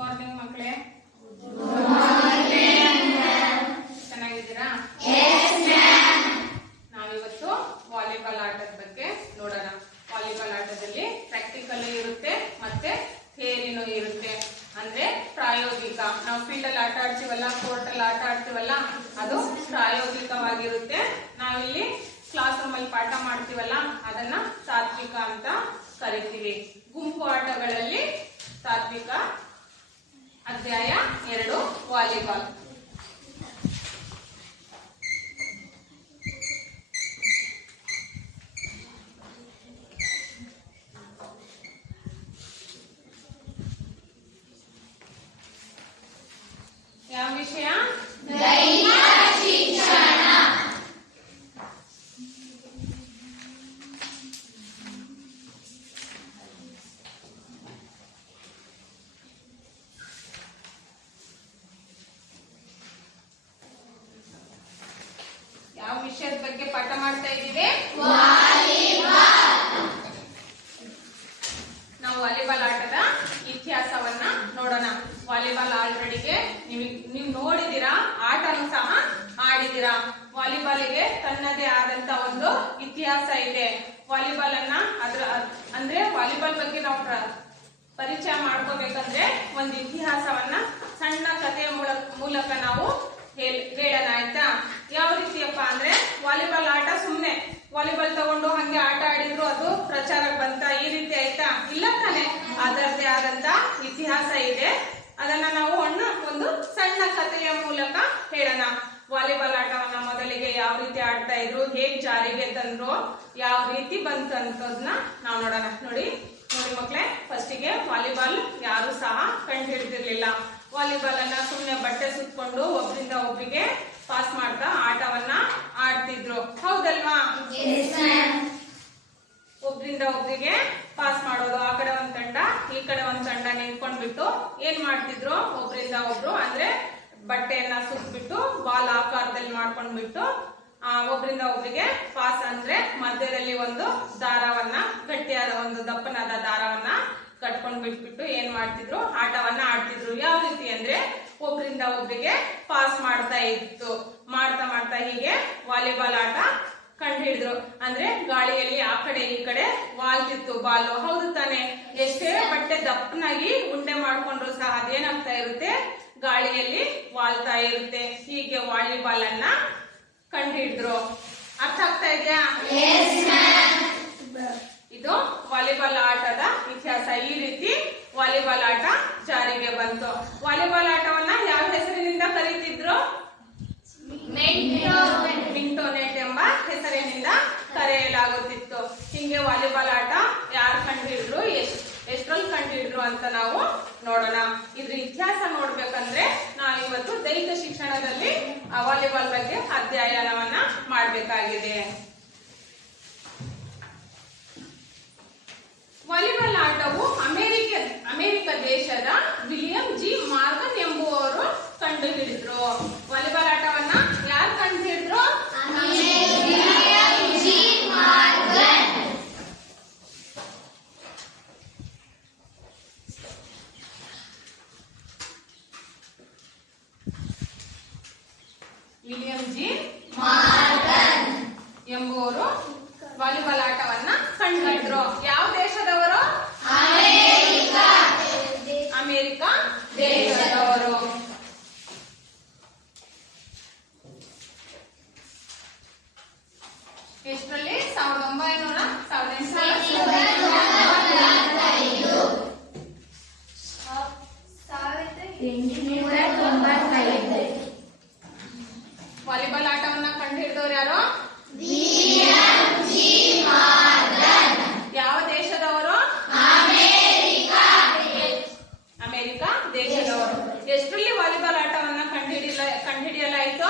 Morning ಮಕ್ಕಳೇ. ಚೆನ್ನಾಗಿದ್ದೀರಾ? ನಾವಿವತ್ತು ವಾಲಿಬಾಲ್ ಆಟದ ಬಗ್ಗೆ ನೋಡೋಣ. ವಾಲಿಬಾಲ್ ಆಟದಲ್ಲಿ ಪ್ರಾಕ್ಟಿಕಲ್ ಇರುತ್ತೆ ಮತ್ತೆ ಥಿಯರಿನೂ ಇರುತ್ತೆ. ಅಂದ್ರೆ ಪ್ರಾಯೋಗಿಕ. ನಾವು ಫೀಲ್ಡ್ ಅಲ್ಲಿ ಆಟ ಆಡ್ತೀವಲ್ಲ, ಕೋರ್ಟ್ ಅಲ್ಲಿ ಆಟ ಆಡ್ತೀವಲ್ಲ, ಅದು ಪ್ರಾಯೋಗಿಕವಾಗಿರುತ್ತೆ. ನಾವಿಲ್ಲಿ ಕ್ಲಾಸ್ ರೂಮ್ ಅಲ್ಲಿ ಪಾಠ ಮಾಡ್ತೀವಲ್ಲ, ಅದನ್ನ ತಾತ್ವಿಕ ಅಂತ ಕರಿತೀವಿ. ಗುಂಪು ಆಟಗಳಲ್ಲಿ ತಾತ್ವಿಕ ಅಧ್ಯಾಯ 2 ವಾಲಿಬಾಲ್. ಯಾವ ವಿಷಯ? ದೈಹಿಕ ಶಿಕ್ಷಣ. ಯಾವ ವಿಷಯದ ಬಗ್ಗೆ ಪಾಠ ಮಾಡ್ತಾ ಇದ್ದೀವಿ? ನಾವು ವಾಲಿಬಾಲ್ ಆಟದ ಇತಿಹಾಸವನ್ನ ನೋಡೋಣ. ವಾಲಿಬಾಲ್ ಆಲ್ರೆಡಿಗೆ ನೀವು ನೋಡಿದೀರಾ, ಆಟನೂ ಸಹ ಆಡಿದೀರಾ. ವಾಲಿಬಾಲಿಗೆ ತನ್ನದೇ ಆದಂತ ಒಂದು ಇತಿಹಾಸ ಇದೆ. ವಾಲಿಬಾಲ್ ಅನ್ನ ಅಂದ್ರೆ ವಾಲಿಬಾಲ್ ಬಗ್ಗೆ ನಾವು ಪರಿಚಯ ಮಾಡ್ಕೋಬೇಕಂದ್ರೆ ಒಂದು ಇತಿಹಾಸವನ್ನ ಸಣ್ಣ ಕಥೆಯ ಮೂಲಕ ನಾವು ಹೇಳೋಣ, ಆಯ್ತಾ? ಯಾವ ರೀತಿಯಪ್ಪ ಅಂದ್ರೆ, ವಾಲಿಬಾಲ್ ಆಟ ಸುಮ್ನೆ ವಾಲಿಬಾಲ್ ತಗೊಂಡು ಹಂಗೆ ಆಟ ಆಡಿದ್ರು ಅದು ಪ್ರಚಾರಕ್ಕೆ ಬಂತ ಈ ರೀತಿ ಆಯ್ತಾ? ಇಲ್ಲ ತಾನೆ. ಅದರದ್ದೇ ಆದಂತ ಇತಿಹಾಸ ಇದೆ. ಅದನ್ನ ನಾವು ಒಂದು ಸಣ್ಣ ಕಥೆಯ ಮೂಲಕ ಹೇಳೋಣ. ವಾಲಿಬಾಲ್ ಆಟವನ್ನ ಮೊದಲಿಗೆ ಯಾವ ರೀತಿ ಆಡ್ತಾ ಇದ್ರು, ಹೇಗ್ ಜಾರಿಗೆ ತಂದ್ರು, ಯಾವ ರೀತಿ ಬಂತು ಅಂತದನ್ನ ನಾವು ನೋಡೋಣ. ನೋಡಿ ಮಕ್ಳೇ, ಫಸ್ಟಿಗೆ ವಾಲಿಬಾಲ್ ಯಾರು ಸಹ ಕಂಡು ಹಿಡಿದಿರ್ಲಿಲ್ಲ. ವಾಲಿಬಾಲ್ ಅನ್ನ ಸುಮ್ನೆ ಬಟ್ಟೆ ಸುತ್ಕೊಂಡು ಒಬ್ರಿಂದ ಒಬ್ರಿಗೆ ಪಾಸ್ ಮಾಡ್ತಾ ಆಟವನ್ನ ಆಡ್ತಿದ್ರು, ಹೌದಲ್ವಾ? ಒಬ್ರಿಂದ ಒಬ್ರಿಗೆ ಪಾಸ್ ಮಾಡೋದು. ಆ ಕಡೆ ಒಂದ್ ತಂಡ, ಈ ಕಡೆ ಒಂದ್ ತಂಡ ನಿಂತ್ಕೊಂಡ್ಬಿಟ್ಟು ಏನ್ ಮಾಡ್ತಿದ್ರು, ಒಬ್ರಿಂದ ಒಬ್ರು ಅಂದ್ರೆ ಬಟ್ಟೆಯನ್ನ ಸುತ್ಬಿಟ್ಟು ಬಾಲ್ ಆಕಾರದಲ್ಲಿ ಮಾಡ್ಕೊಂಡ್ಬಿಟ್ಟು ಒಬ್ರಿಂದ ಒಬ್ರಿಗೆ ಪಾಸ್. ಅಂದ್ರೆ ಮಧ್ಯದಲ್ಲಿ ಒಂದು ದಾರವನ್ನ, ಗಟ್ಟಿಯಾದ ಒಂದು ದಪ್ಪನಾದ ದಾರವನ್ನ ಕಟ್ಕೊಂಡ್ ಬಿಟ್ಬಿಟ್ಟು ಏನ್ ಮಾಡ್ತಿದ್ರು, ಆಟವನ್ನ ಆಡ್ತಿದ್ರು. ಯಾವ ರೀತಿ ಅಂದ್ರೆ ಒಬ್ರಿಂದ ಒಬ್ರಿಗೆ ಪಾಸ್ ಮಾಡ್ತಾ ಇತ್ತು. ಮಾಡ್ತಾ ಹೀಗೆ ವಾಲಿಬಾಲ್ ಆಟ ಕಂಡು ಹಿಡಿದ್ರು. ಅಂದ್ರೆ ಗಾಳಿಯಲ್ಲಿ ಆ ಕಡೆ ಈ ಕಡೆ ವಾಲ್ತಿತ್ತು ಬಾಲು, ಹೌದು ತಾನೆ? ಎಷ್ಟೇ ಬಟ್ಟೆ ದಪ್ಪನಾಗಿ ಉಂಡೆ ಮಾಡ್ಕೊಂಡ್ರು ಸಹ ಅದೇನಾಗ್ತಾ ಇರುತ್ತೆ, ಗಾಳಿಯಲ್ಲಿ ವಾಲ್ತಾ ಇರುತ್ತೆ. ಹೀಗೆ ವಾಲಿಬಾಲ್ ಅನ್ನ ಕಂಡು ಹಿಡಿದ್ರು. ಅರ್ಥ ಆಗ್ತಾ ಇದೆಯಾ? ಇದು ವಾಲಿಬಾಲ್ ಆಟದ ಇತಿಹಾಸ. ಈ ರೀತಿ ವಾಲಿಬಾಲ್ ಆಟ ಜಾರಿಗೆ ಬಂತು. ವಾಲಿಬಾಲ್ ಆಟವನ್ನ ಯಾವ ಹೆಸರಿನಿಂದ ಕರೀತಿದ್ರು? ಮಿಂಟೋನೆಟ್ ಎಂಬ ಹೆಸರಿನಿಂದ ಕರೆಯಲಾಗುತ್ತಿತ್ತು. ಹಿಂಗೆ ವಾಲಿಬಾಲ್ ಆಟ ಯಾರು ಕಂಡು ಹಿಡಿದ್ರು, ಎಷ್ಟರಲ್ಲಿ ಕಂಡು ಹಿಡಿದ್ರು ಅಂತ ನಾವು ನೋಡೋಣ. ಇದ್ರ ಇತಿಹಾಸ ನೋಡ್ಬೇಕಂದ್ರೆ ನಾವು ಇವತ್ತು ದೈಹಿಕ ಶಿಕ್ಷಣದಲ್ಲಿ ವಾಲಿಬಾಲ್ ಬಗ್ಗೆ ಅಧ್ಯಯನವನ್ನ ಮಾಡಬೇಕಾಗಿದೆ. ವಾಲಿಬಾಲ್ ಆಟವು ಅಮೆರಿಕ ದೇಶದ ವಿಲಿಯಂ ಜಿ ಮಾರ್ಗನ್ ಎಂಬುವವರು ಕಂಡು ಹಿಡಿದ್ರು. ವಾಲಿಬಾಲ್ ಆಟವನ್ನ ಯಾರು ಕಂಡು ಹಿಡಿದ್ರು? ವಿಲಿಯಂ ಜಿ ಮಾರ್ಗನ್ ಎಂಬುವರು ವಾಲಿಬಾಲ್ ಆಟವನ್ನ ಕಂಡು ಹಿಡಿದ್ರು. ಯಾವ ದೇಶದವರು? ಅಮೆರಿಕ ದೇಶದವರು. ಎಷ್ಟರಲ್ಲಿ? 1895. ವಾಲಿಬಾಲ್ ಆಟವನ್ನ ಕಂಡು ಹಿಡಿದವರು ಯಾರು? ಯಾವ ದೇಶದವರು? ಅಮೆರಿಕ ದೇಶದವರು. ಎಷ್ಟರಲ್ಲಿ ವಾಲಿಬಾಲ್ ಆಟವನ್ನ ಕಂಡುಹಿಡಿಯಲಾಯಿತು?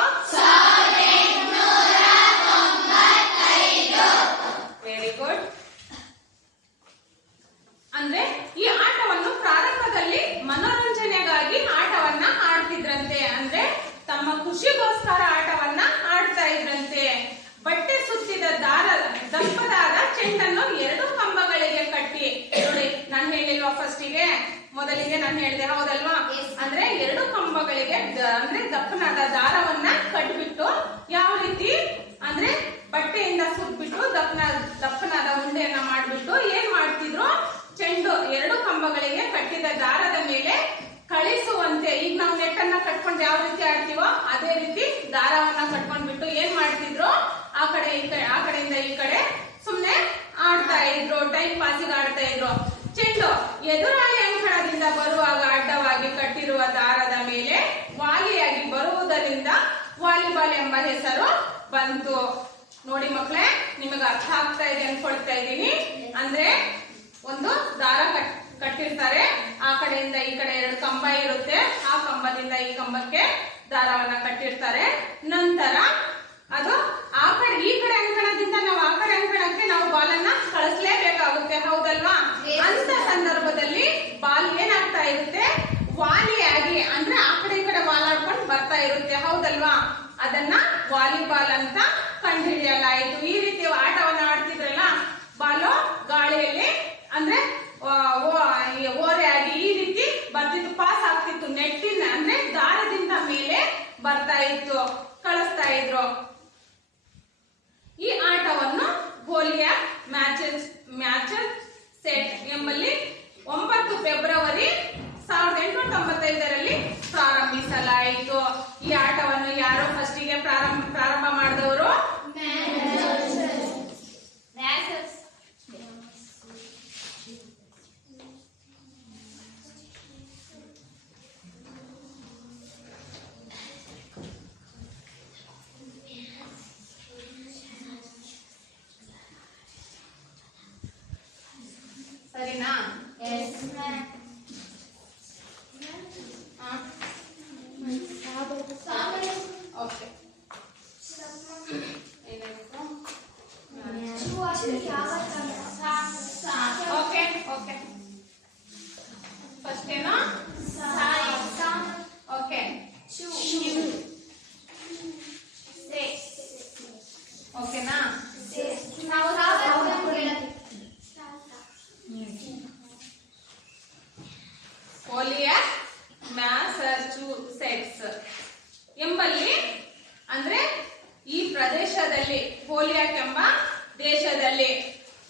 Very good. ಅಂದ್ರೆ ಈ ಆಟವನ್ನು ಪ್ರಾರಂಭದಲ್ಲಿ ಮನೋರಂಜನೆಗಾಗಿ ಆಟವನ್ನ ಆಡ್ತಿದ್ರಂತೆ. ಅಂದ್ರೆ ತಮ್ಮ ಖುಷಿಗೋಸ್ಕರ ಆಟವನ್ನ ಆಡ್ತಾ ಇದ್ರಂತೆ. ಬಟ್ಟೆ ಸುತ್ತಿದ ದಪ್ಪದಾದ ಚೆಂಡನ್ನು 2 ಕಂಬಗಳಿಗೆ ಕಟ್ಟಿ, ನೋಡಿ ನಾನು ಹೇಳಿಲ್ವಾ ಫಸ್ಟಿಗೆ, ಮೊದಲಿಗೆ ನಾನು ಹೇಳಿದೆ ಹೌದಲ್ವಾ? ಅಂದ್ರೆ ಎರಡು ಕಂಬಗಳಿಗೆ ಅಂದ್ರೆ ದಪ್ಪನಾದ ದಾರವನ್ನ ಕಟ್ಬಿಟ್ಟು ಯಾವ ರೀತಿ ಅಂದ್ರೆ ಬಟ್ಟೆಯಿಂದ ಸುತ್ಬಿಟ್ಟು ದಪ್ಪನಾದ ಉಂಡೆಯನ್ನ ಮಾಡ್ಬಿಟ್ಟು ಏನ್ ಮಾಡ್ತಿದ್ರು, ಚೆಂಡು ಎರಡು ಕಂಬಗಳಿಗೆ ಕಟ್ಟಿದ ದಾರದ ಮೇಲೆ ಕಳಿಸುವಂತೆ, ಈಗ ನಾವು ನೆಟ್ಟನ್ನ ಕಟ್ಕೊಂಡು ಯಾವ ರೀತಿ ಆಡ್ತೀವೋ ಅದೇ ರೀತಿ ದಾರವನ್ನ ಕಟ್ಕೊಂಡ್ಬಿಟ್ಟು ಏನ್ ಮಾಡ್ತಿದ್ರು, ಆ ಕಡೆಯಿಂದ ಈ ಕಡೆ ಸುಮ್ನೆ ಆಡ್ತಾ ಇದ್ರು, ಟೈಮ್ ಪಾಸಿಗೆ ಆಡ್ತಾ ಇದ್ರು. ಚೆಂಡು ಎದುರಾಳಿ ಅಂಕಣದಿಂದ ಬರುವಾಗ ಅಡ್ಡವಾಗಿ ಕಟ್ಟಿರುವ ದಾರದ ಮೇಲೆ ವಾಲಿಯಾಗಿ ಬರುವುದರಿಂದ ವಾಲಿಬಾಲ್ ಎಂಬ ಹೆಸರು ಬಂತು. ನೋಡಿ ಮಕ್ಕಳೇ, ನಿಮಗೆ ಅರ್ಥ ಆಗ್ತಾ ಇದೆ ಅನ್ಕೊಳ್ತಾ ಇದ್ದೀನಿ. ಅಂದ್ರೆ ಒಂದು ದಾರ ಕಟ್ಟಿರ್ತಾರೆ, ಆ ಕಡೆಯಿಂದ ಈ ಕಡೆ ಎರಡು ಕಂಬ ಇರುತ್ತೆ, ಆ ಕಂಬದಿಂದ ಈ ಕಂಬಕ್ಕೆ ದಾರವನ್ನ ಕಟ್ಟಿರ್ತಾರೆ. ನಂತರ ಅದು ಈ ಕಡೆ ಅಂಕಣದಿಂದ ನಾವು ಆ ಕಡೆ ಅಂಕಣಕ್ಕೆ ನಾವು ಬಾಲನ್ನ ಕಳಿಸ್ಲೇಬೇಕಾಗುತ್ತೆ, ಹೌದಲ್ವಾ? ಅಂತ ಸಂದರ್ಭದಲ್ಲಿ ಬಾಲ್ ಏನಾಗ್ತಾ ಇರುತ್ತೆ, ವಾಲಿಯಾಗಿ ಅಂದ್ರೆ ಆ ಕಡೆ ಈ ಕಡೆ ವಾಲಾಡ್ಕೊಂಡು ಬರ್ತಾ ಇರುತ್ತೆ, ಹೌದಲ್ವಾ? ಅದನ್ನ ವಾಲಿಬಾಲ್ ಅಂತ ಕಂಡುಹಿಡಿಯಲಾಯಿತು. ಈ ರೀತಿ ಆಟವನ್ನ ಆಡ್ತಿದ್ರಲ್ಲ, ಬಾಲು ಗಾಳಿಯಲ್ಲಿ ಅಂದ್ರೆ ಓರೆಯಾಗಿ ಈ ರೀತಿ ಬರ್ತಿತ್ತು, ಪಾಸ್ ಆಗ್ತಿತ್ತು, ನೆಟ್ಟಿನ ಅಂದ್ರೆ ದಾರದಿಂದ ಮೇಲೆ ಬರ್ತಾ ಇತ್ತು, ಕಳಿಸ್ತಾ ಇದ್ರು. ಈ ಆಟವನ್ನು ಗೋಲಿಯಾ ಮ್ಯಾಚಸ್ ಸೆಟ್ ಎಂಬಲ್ಲಿ 9 ಫೆಬ್ರವರಿ 1895ರಲ್ಲಿ ಪ್ರಾರಂಭಿಸಲಾಯಿತು. ಈ ಆಟವನ್ನು ಯಾರು ಫಸ್ಟಿಗೆ ಪ್ರಾರಂಭ ಮಾಡಿದವರು? ಸರಿನಾ? ಓಕೆ, ಓಕೆ ಓಕೆ ಫಸ್ಟ್ ಏನೋ ಓಕೆ ಓಕೆನಾ? ಗೋಲಿಯಾ ಮ್ಯಾಸಚೂಸೆಟ್ಸ್ ಎಂಬಲ್ಲಿ ಅಂದ್ರೆ ಈ ಪ್ರದೇಶದಲ್ಲಿ, ಹೋಲಿಯಾಕ್ ಎಂಬ ದೇಶದಲ್ಲಿ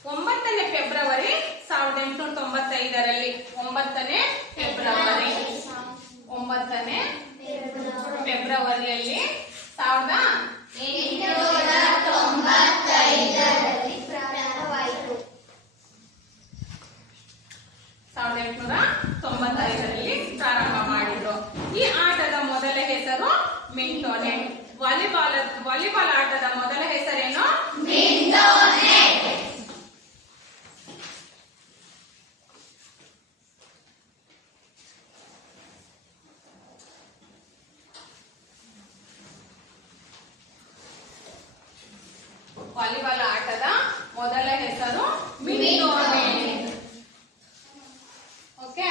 9ನೇ ಫೆಬ್ರವರಿ 1895ರಲ್ಲಿ 9ನೇ ಫೆಬ್ರವರಿಯಲ್ಲಿ 1895ರಲ್ಲಿ ಪ್ರಾರಂಭವಾಯಿತು. 1895ರಲ್ಲಿ ಪ್ರಾರಂಭ ಮಾಡಿದ್ರು. ಈ ಆಟದ ಮೊದಲ ಹೆಸರು ಮಿಂಟೋನೆಟ್. ವಾಲಿಬಾಲ್ ಆಟದ ಮೊದಲ ಹೆಸರೇನು? ಮಿಂಟೋನೆಟ್. ವಾಲಿಬಾಲ್ ಆಟದ ಮೊದಲ ಹೆಸರು ಮಿಂಟೋನೆಟ್. ಓಕೆ,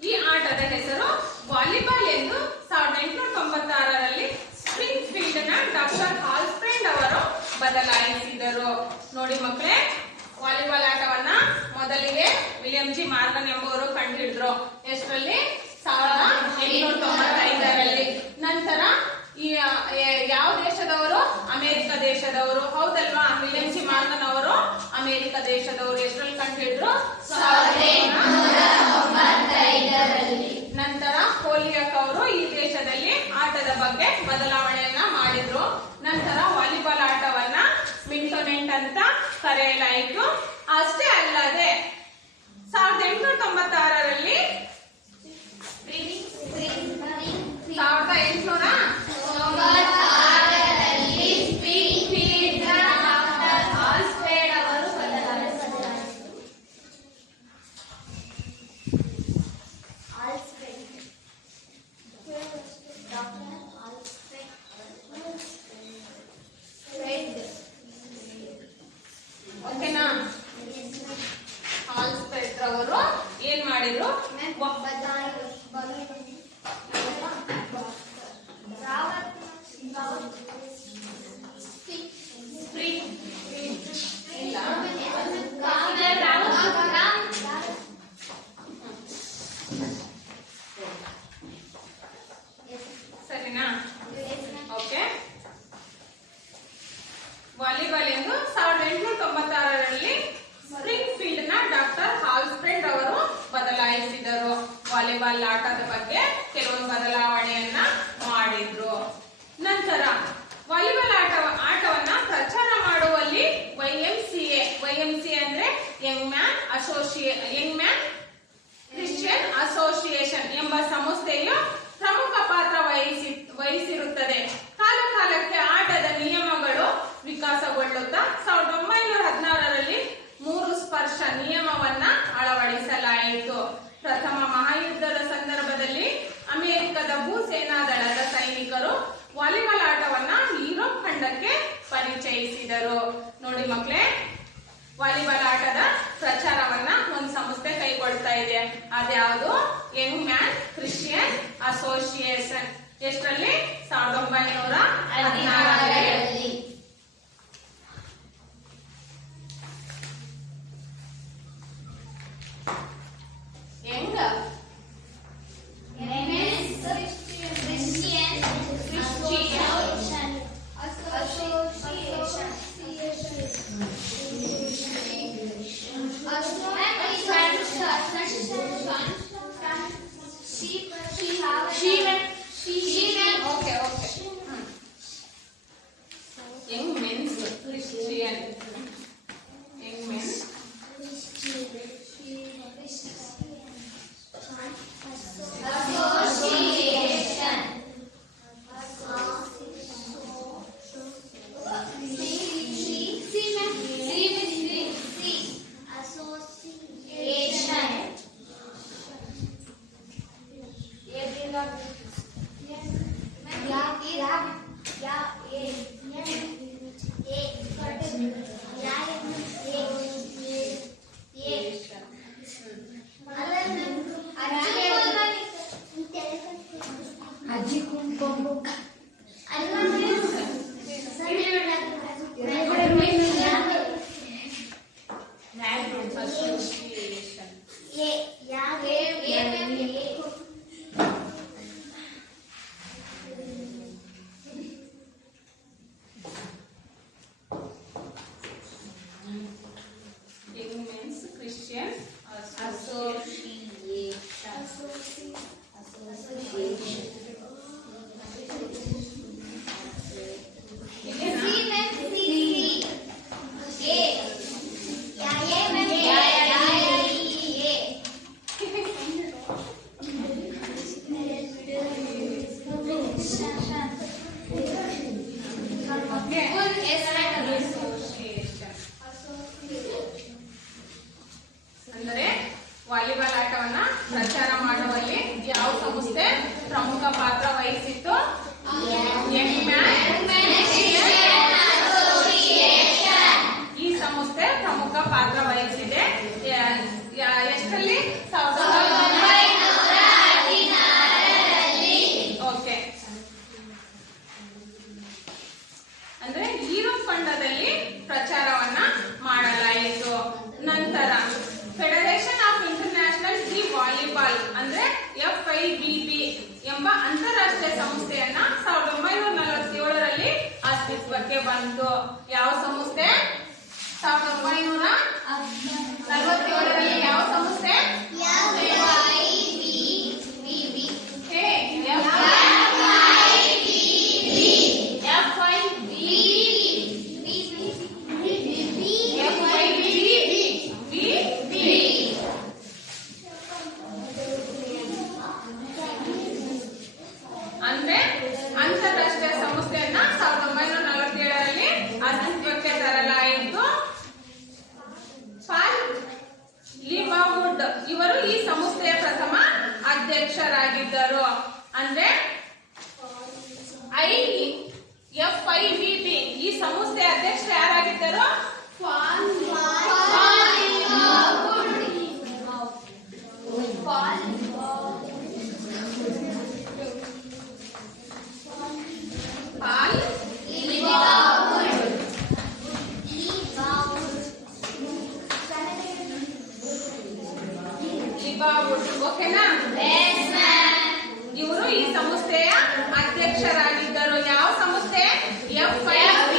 ಈ ಆಟದ ಹೆಸರು ವಾಲಿಬಾಲ್ ಎಂದು 1896ರಲ್ಲಿ ಸ್ಪ್ರಿಂಗ್ ಫೀಲ್ಡ್ ನ ಡಾಕ್ಟರ್ ಹಾಲ್ಸ್ಟ್ರೆಂಡ್ ಅವರು ಬದಲಾಯಿಸಿದರು. ನೋಡಿ ಮಕ್ಕಳೇ, ವಾಲಿಬಾಲ್ ಆಟವನ್ನ ಮೊದಲಿಗೆ ವಿಲಿಯಂ ಜಿ ಮಾರ್ಗನ್ ಎಂಬುವರು ಕಂಡುಹಿಡಿದ್ರು. ಎಷ್ಟರಲ್ಲಿ? 1895ರಲ್ಲಿ. ನಂತರ ಯಾವ ದೇಶದವರು? ಅಮೆರಿಕ ದೇಶದವರು, ಹೌದಲ್ವಾ? ವಿಲಿಯಂ ಜಿ ಮಾರ್ಗನ್ ಅವರು ಅಮೆರಿಕ ದೇಶದವರು. ಎಷ್ಟರಲ್ಲಿ ಕಂಡುಹಿಡಿದ್ರು? 1895ರಲ್ಲಿ. ನಂತರ ಹೋಲಿಯಾಕ್ ಅವರು ಈ ದೇಶದಲ್ಲಿ ಆಟದ ಬಗ್ಗೆ ಬದಲಾವಣೆಯನ್ನ ಮಾಡಿದ್ರು. ನಂತರ ವಾಲಿಬಾಲ್ ಆಟವನ್ನ ಮಿಂಟೋನೆಟ್ ಅಂತ ಕರೆಯಲಾಯಿತು. ಅಷ್ಟೇ ಅಲ್ಲದೆ 1896ರಲ್ಲಿ 1896ರಲ್ಲಿ ಸ್ಪ್ರಿಂಗ್ ಫೀಲ್ಡ್ ಡಾಕ್ಟರ್ ಹಾಲ್ಸ್ಟ್ರೆಂಡ್ ಅವರು ಓಕೆನಾ? ಹಾಲ್ಸ್ಟ್ರೆಂಡ್ ಅವರು ಏನ್ ಮಾಡಿದ್ರು? ಇದು 1896ರಲ್ಲಿ ಸ್ಪ್ರಿಂಗ್ ಫೀಲ್ಡ್ ನ ಡಾಕ್ಟರ್ ಹಾಲ್ಸ್ಟ್ರೆಡ್ ಅವರು ಬದಲಾಯಿಸಿದರು. ವಾಲಿಬಾಲ್ ಆಟದ ಬಗ್ಗೆ ಕೆಲವೊಂದು ಬದಲಾವಣೆಯನ್ನ ಮಾಡಿದ್ರು. ನಂತರ ವಾಲಿಬಾಲ್ ಆಟವನ್ನ ಪ್ರಚಾರ ಮಾಡುವಲ್ಲಿ YMCA ಅಂದ್ರೆ ಯಂಗ್ ಮ್ಯಾನ್ ಕ್ರಿಶ್ಚಿಯನ್ ಅಸೋಸಿಯೇಷನ್ ಎಂಬ ಸಂಸ್ಥೆಯು ಪ್ರಮುಖ ಪಾತ್ರ ವಹಿಸಿರುತ್ತದೆ. ಕಾಲಕಾಲಕ್ಕೆ ಆಟದ ನಿಯಮಗಳು ವಿಕಾಸಗೊಳ್ಳುತ್ತಾ 1916ರಲ್ಲಿ 3 ಸ್ಪರ್ಶ ನಿಯಮವನ್ನ ಅಳವಡಿಸಲಾಯಿತು. ಪ್ರಥಮ ಮಹಾಯುದ್ಧದ ಸಂದರ್ಭದಲ್ಲಿ ಅಮೆರಿಕದ ಭೂಸೇನಾದಳದ ಸೈನಿಕರು ವಾಲಿಬಾಲ್ ಆಟವನ್ನ ಯುರೋಪ್ ಖಂಡಕ್ಕೆ ಪರಿಚಯಿಸಿದರು. ನೋಡಿ ಮಕ್ಕಳೇ, ವಾಲಿಬಾಲ್ ಆಟದ ಪ್ರಚಾರವನ್ನ ಒಂದು ಸಂಸ್ಥೆ ಕೈಗೊಳ್ತಾ ಇದೆ. ಅದ್ಯಾವುದು? Young Man Christian Association. ಎಷ್ಟರಲ್ಲಿ? 1916ರಲ್ಲಿ. ಅಂದರೆ ವಾಲಿಬಾಲ್ ಆಟವನ್ನ ಪ್ರಚಾರ ಮಾಡುವಲ್ಲಿ ಯಾವ ಸಂಸ್ಥೆ ಪ್ರಮುಖ ಪಾತ್ರ ವಹಿಸಿತ್ತು? ಯಂಗ್ ಮ್ಯಾನ್ ಈ ಸಂಸ್ಥೆ ಪ್ರಮುಖ ಪಾತ್ರ ವಹಿಸಿದೆ. ಎಷ್ಟರಲ್ಲಿ? 1916ರಲ್ಲಿ. ಓಕೆ. ಅಂದ್ರೆ ಯುರೋಪ್ ಖಂಡದಲ್ಲಿ ಪ್ರಚಾರವನ್ನ ಮಾಡಲಾಯಿತು. ನಂತರ federation of international the volleyball ಅಂದ್ರೆ FIVB ಎಂಬ ಅಂತಾರಾಷ್ಟ್ರೀಯ ಸಂಸ್ಥೆಯನ್ನ 1947ರಲ್ಲಿ ಅಸ್ತಿತ್ವಕ್ಕೆ ಬಂತು. ಯಾವ ಸಂಸ್ಥೆ? 1947ರಲ್ಲಿ ಯಾವ ಸಂಸ್ಥೆ? ಅಂದ್ರೆ ಅಂತಾರಾಷ್ಟ್ರೀಯ ಸಂಸ್ಥೆಯನ್ನ 1947ರಲ್ಲಿ ಅಸ್ತಿತ್ವಕ್ಕೆ ತರಲಾಯಿತು. ಪಾಲ್ ಲಿಬಾವುಡ್ ಇವರು ಈ ಸಂಸ್ಥೆಯ ಪ್ರಥಮ ಅಧ್ಯಕ್ಷರಾಗಿದ್ದರು. ಅಂದ್ರೆ FIVB ಈ ಸಂಸ್ಥೆಯ ಅಧ್ಯಕ್ಷರು ಯಾರಾಗಿದ್ದರು? ಓಕೆನಾ? ಇವರು ಈ ಸಂಸ್ಥೆಯ ಅಧ್ಯಕ್ಷರಾಗಿದ್ದರು. ಯಾವ ಸಂಸ್ಥೆ? FIVB.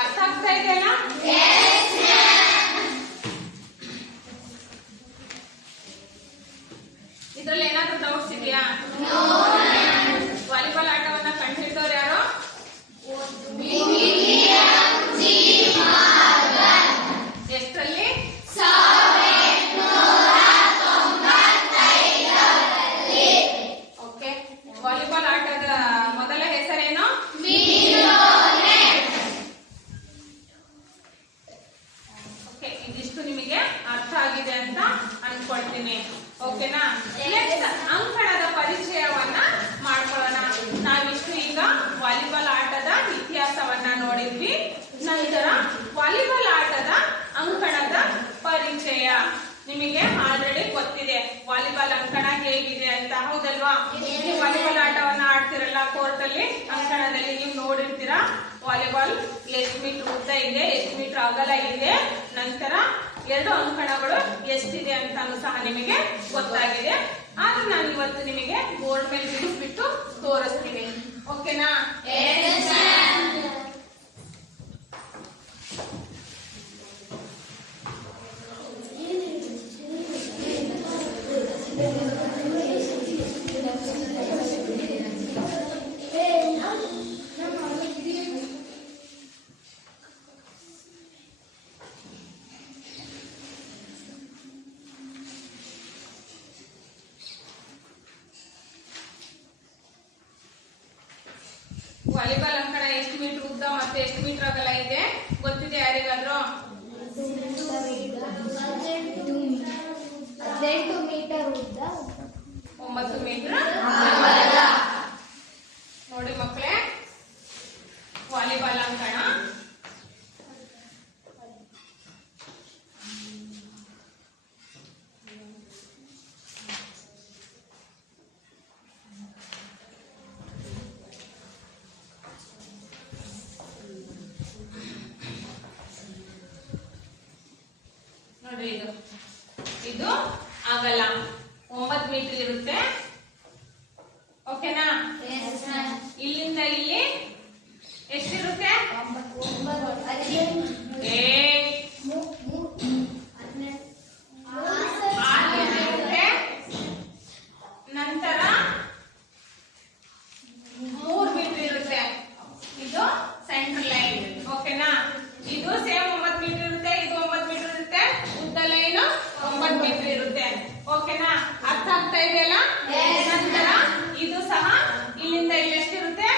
ಅರ್ಥ ಆಗ್ತಾ ಇದೆಯಲ್ಲ? ಇದ್ರಲ್ಲಿ ಏನಾದ್ರೂ ಡೌಟ್ಸ್ ಇದೆಯಾ? ವಾಲಿಬಾಲ್ ಆಟವನ್ನ ಕಂಡುಹಿಡಿದವರು ಯಾರು? ಎಷ್ಟರಲ್ಲಿ? ಓಕೆ. ವಾಲಿಬಾಲ್ ಆಟದ ಮೊದಲ ಹೆಸರೇನು? ಓಕೆ, ಇದಿಷ್ಟು ನಿಮಗೆ ಅರ್ಥ ಆಗಿದೆ ಅಂತ ಅನ್ಕೊಳ್ತೀನಿ. ಓಕೆನಾ? ನೆಕ್ಸ್ಟ್ ಅಂಕಣದ ಪರಿಚಯವನ್ನ ಮಾಡ್ಕೊಳ್ಳೋಣ. ನಾವಿಷ್ಟು ಈಗ ವಾಲಿಬಾಲ್ ಆಟದ ಇತಿಹಾಸವನ್ನ ನೋಡಿದ್ವಿ. ನಂತರ ವಾಲಿಬಾಲ್ ಆಟದ ಅಂಕಣದ ಪರಿಚಯ. ನಿಮಗೆ ಆಲ್ರೆಡಿ ಗೊತ್ತಿದೆ ವಾಲಿಬಾಲ್ ಅಂಕಣ ಹೇಗಿದೆ ಅಂತ, ಹೌದಲ್ವಾ? ನೀವು ವಾಲಿಬಾಲ್ ಆಟವನ್ನ ಆಡ್ತಿರಲ್ಲ ಕೋರ್ಟ್ ಅಲ್ಲಿ, ಅಂಕಣದಲ್ಲಿ ನೀವು ನೋಡಿರ್ತೀರಾ ವಾಲಿಬಾಲ್ ಎಷ್ಟು ಮೀಟರ್ ಉದ್ದ ಇದೆ, ಎಷ್ಟು ಮೀಟರ್ ಅಗಲ ಇದೆ, ನಂತರ 2 ಅಂಕಣಗಳು ಎಷ್ಟಿದೆ ಅಂತಾನು ಸಹ ನಿಮಗೆ ಗೊತ್ತಾಗಿದೆ. ಆದ್ರೆ ನಾನು ಇವತ್ತು ನಿಮಗೆ ಬೋರ್ಡ್ ಮೇಲೆ ಬಿಡಿಸ್ಬಿಟ್ಟು ತೋರಿಸ್ತೀನಿ. ಓಕೆನಾ? ವಾಲಿಬಾಲ್ ಅಂಕಣ ಎಷ್ಟು ಮೀಟರ್ ಉದ್ದ ಮತ್ತೆ ಎಷ್ಟು ಮೀಟರ್ ಅಗಲ ಇದೆ ಗೊತ್ತಿದೆ ಯಾರಿಗಾದ್ರೂ? 18 ಮೀಟರ್ ಉದ್ದ, 9 ಮೀಟರ್ ಅಗಲ. ನೋಡಿ ಮಕ್ಕಳೇ, ವಾಲಿಬಾಲ್ ಅಂಕಣ ನೋಡ್ರಿ, ಇದು ಅಗಲ 9 ಮೀಟರ್ ಇರುತ್ತೆ. ಓಕೆನಾ? ಇಲ್ಲಿಂದ ಇಲ್ಲಿ ಎಷ್ಟಿರುತ್ತೆ? 6 ಇರುತ್ತೆ. ನಂತರ 3 ಮೀಟರ್ ಇರುತ್ತೆ. ಇದು ಸೆಂಟರ್ ಲೈನ್. ಓಕೆನಾ? ಇದು ಸೇಮ್ 9 ಮೀಟರ್ ಇರುತ್ತೆ, ಇದು 9 ಮೀಟರ್ ಇರುತ್ತೆ, ಉದ್ದ ಲೈನ್ 9 ಮೀಟರ್ ಇರುತ್ತೆ. ಓಕೆನಾ? ಅರ್ಥ ಆಗ್ತಾ ಇದೆಯಲ್ಲ? ನಂತರ ಇದು ಸಹ ಇಲ್ಲಿಂದ ಇಲ್ಲಿ ಎಷ್ಟಿರುತ್ತೆ?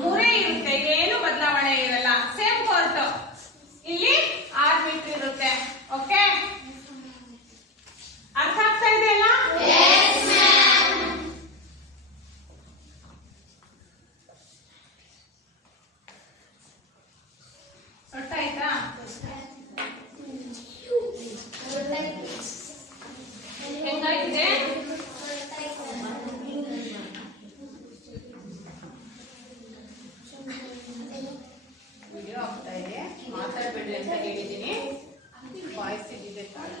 3 ಇರುತ್ತೆ, ಏನು ಬದಲಾವಣೆ ಇರಲ್ಲ. ಸೇಮ್ ಕೋರ್ಟ್, ಇಲ್ಲಿ 6 ಮೀಟರ್ ಇರುತ್ತೆ. ಓಕೆ, ಅರ್ಥ ಆಗ್ತಾ ಇದೆಯಲ್ಲ? ಅರ್ಥ ಆಯ್ತಾ? ಹೆಂಗಾಗಿದೆ? ವಿಡಿಯೋ ಆಗ್ತಾ ಇದೆ, ಮಾತಾಡ್ಬೇಡ್ರಿ ಅಂತ ಹೇಳಿದ್ದೀನಿ. ವಾಯ್ಸ್ ಇದಿದೆ ಕಾರಣ.